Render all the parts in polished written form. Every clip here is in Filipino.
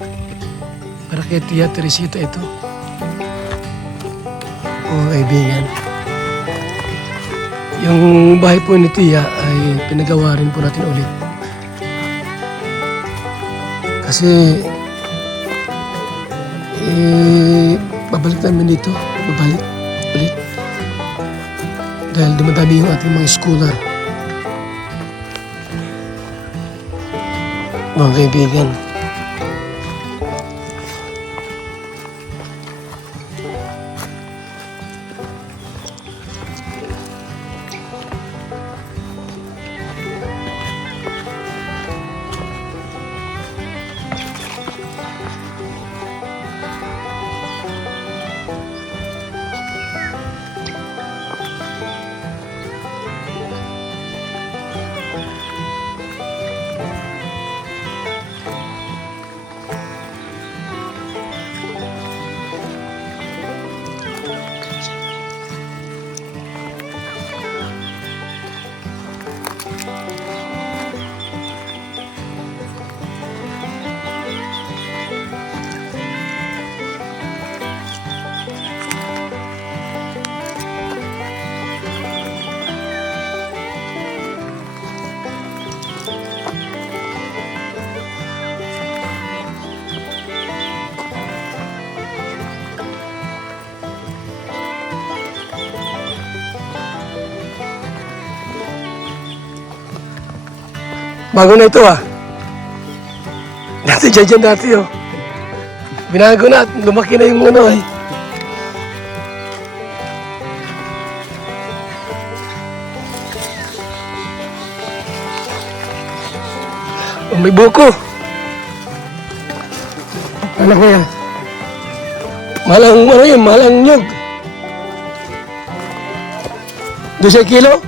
Para kay Tia Teresita ito. Mga kaibigan. Yung bahay po ni Tia ay pinagawa rin po natin ulit. Kasi babalik namin dito. Babalik ulit. Dahil dumadami yung ating mga scholar. Mga kaibigan. Bago na ito Dati dyan dati Binago na at lumaki na yung ano may buko. Ano ko yan? Malang nyug. 12 kilo?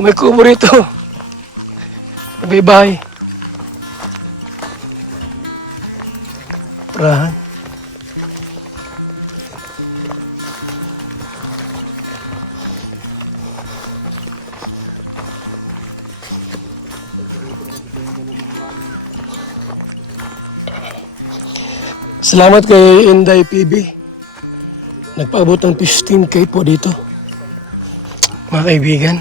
May kubo rito. Bye-bye. Perahan. Salamat kay Inday PB. Nagpaabot ng 15K po dito. Mga kaibigan.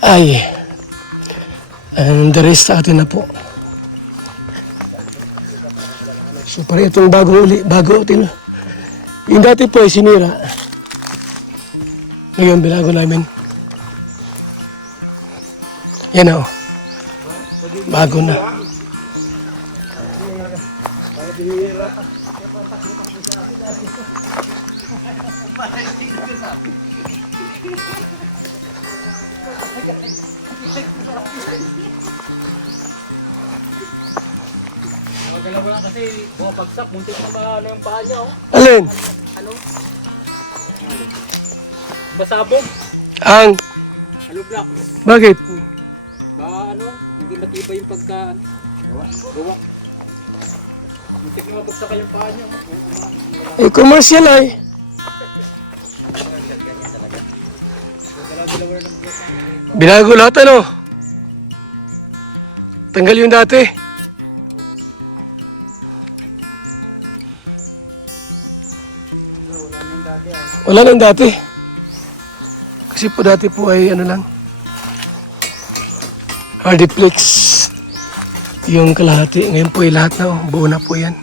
Ay, and the rest sa atin na po. So, para itong bago atin. Yung dati po ay sinira. Ngayon, binago namin. Yan bago na. Magalaw lang kasi bumabagsak, muntik na maano yung paa niya Alin? Ano? Basabog. Ang? Ano block? Bakit? Hindi matibay yung pagka gawa. Muntik na mabagsak yung paa niya. Commercial ay. Binago lahat Tanggal yung dati. Wala nang dati. Kasi po dati po ay lang. Hardiplex. Yung kalahati. Ngayon po ay lahat na buo na po yan.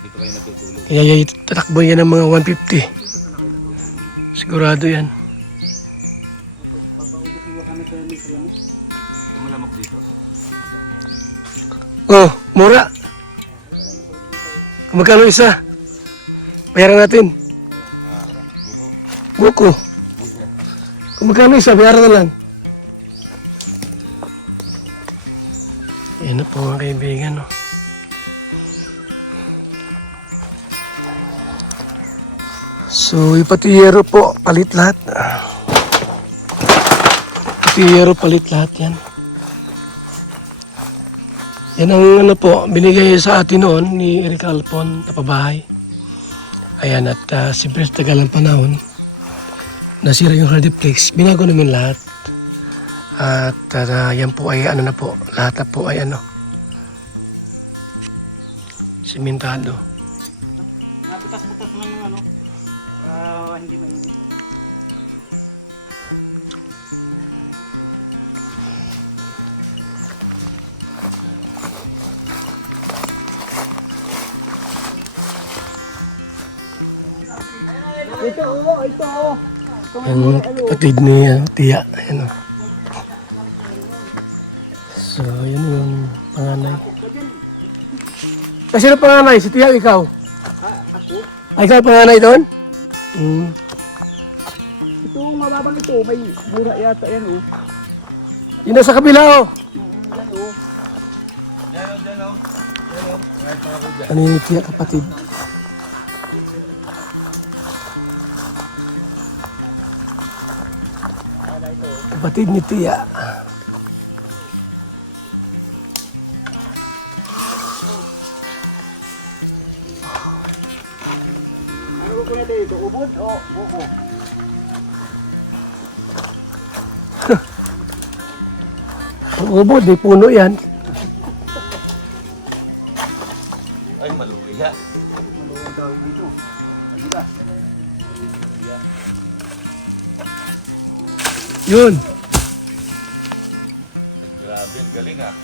Dito kayo natutulog. Kaya tatakbo yan ng mga 150. Sigurado yan. Malamok dito. Oh, mura. Magkano isa? Bayaran natin. Buko. Kung magkano isa, bayaran na lang. Yan na po mga kaibigan. So, yung patiyero po, palit lahat. Patiyero, palit lahat yan. Yan ang ano po, binigay sa atin noon ni Eric Alpon na pabahay. Ayan, at siyempre sa tagal ng panahon, nasira yung hardiplex, binago namin lahat. At yan po ay ano na po, lahat na po ay ano, simentado. Nabutas-butas naman yung ano. Hindi mainit. Ito. Yung kapatid ni Tia. Ayan o. So, yun yung panganay. Kasi sino panganay? Si Tia, ikaw? Ako? Ay, ikaw panganay doon? Ito, mababang ito. May bura yata yan oh. Yun na sa kabila o. Yan oh. Diyan oh. Ano yung Tia, kapatid? Kapatid ni Tia. Ano ko na dito? Ubod o buko? Ang ubod, di puno yan. Ay, maluya. Maluwang tawag dito. Ano ba? Yun. Grabe, ang galing ah.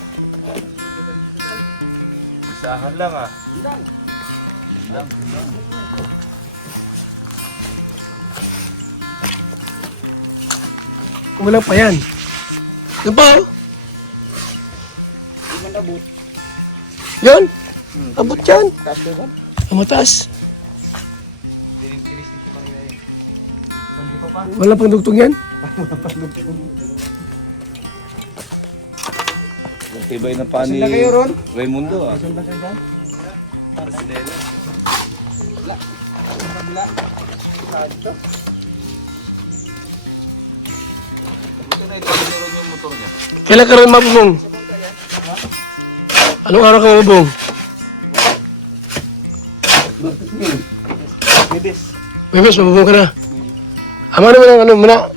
Isahan lang ah. Lang. Kulang pa yan. Yun pa o. Hindi man abot. Yun. Abot yan. Taas ko ba? Ang mataas. Tinis dito pa rin. Hindi pa pa. Walang pangdugtong yan. Ang tibay ng paa ni Saan na kayo ron? Raimundo ah. Saan ba kayo dyan? Wala. Ang kabila. Dito. Buti na ito, meron yung motor niya. Kailan ka rin mabubong? Anong araw ka mabubong? Bibis. Webes, mabubong ka na. Ama naman ang ano muna.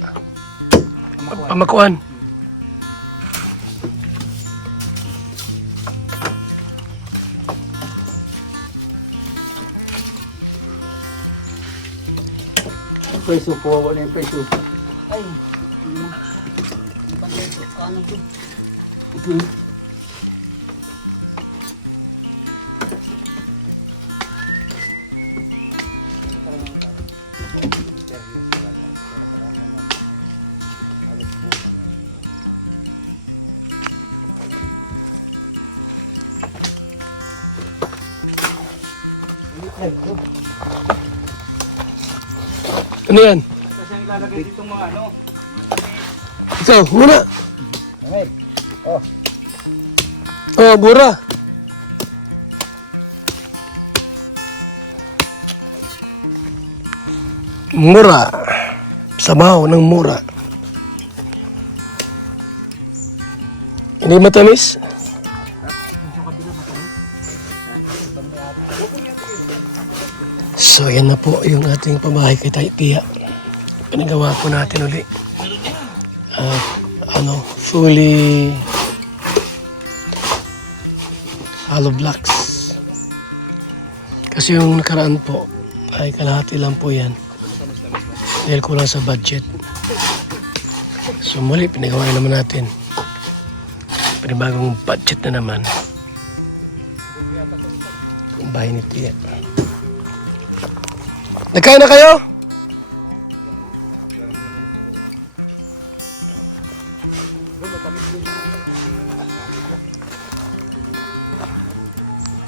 Pamakuan. Preso po. Ano yung preso? Ay. Ano to? Ano yan? Kasi ang ilalagay dito mga ano. Ikaw, muna. Okay. Oh, bura. Mura. Sabaw ng mura. Hindi matamis? So, yan na po yung ating pabahay kay Tia. Pinagawa po natin uli. Fully hollow blocks. Kasi yung nakaraan po ay kalahati lang po yan. Dahil kulang sa budget. So muli, pinagawa na naman natin. Panibagong budget na naman. Ang bahay ni Tia. Nagkain na kayo?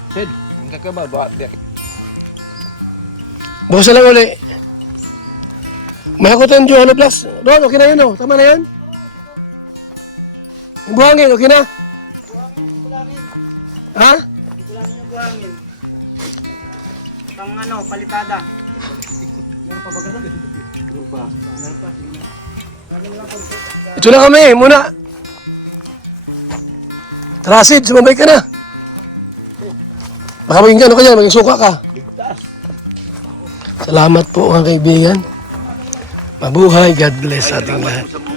Sid, hindi ka ba? Bukas na lang uli. Mahakutan yung hollow blocks. Ron, okay na yun oh. Tama na yun? Yung buhangin, okay na? Ha? Kulangin yung buhangin. Pang ano, palitada. Meron pa ba ganun? Meron pa. Meron pa. Sige na. Meron lang konti. Ito na kami, muna. Tara Sid, sumabay ka na. Baka maging gano'n ka dyan, maging suka ka. Salamat po mga kaibigan. Mabuhay, God bless sa ating lahat.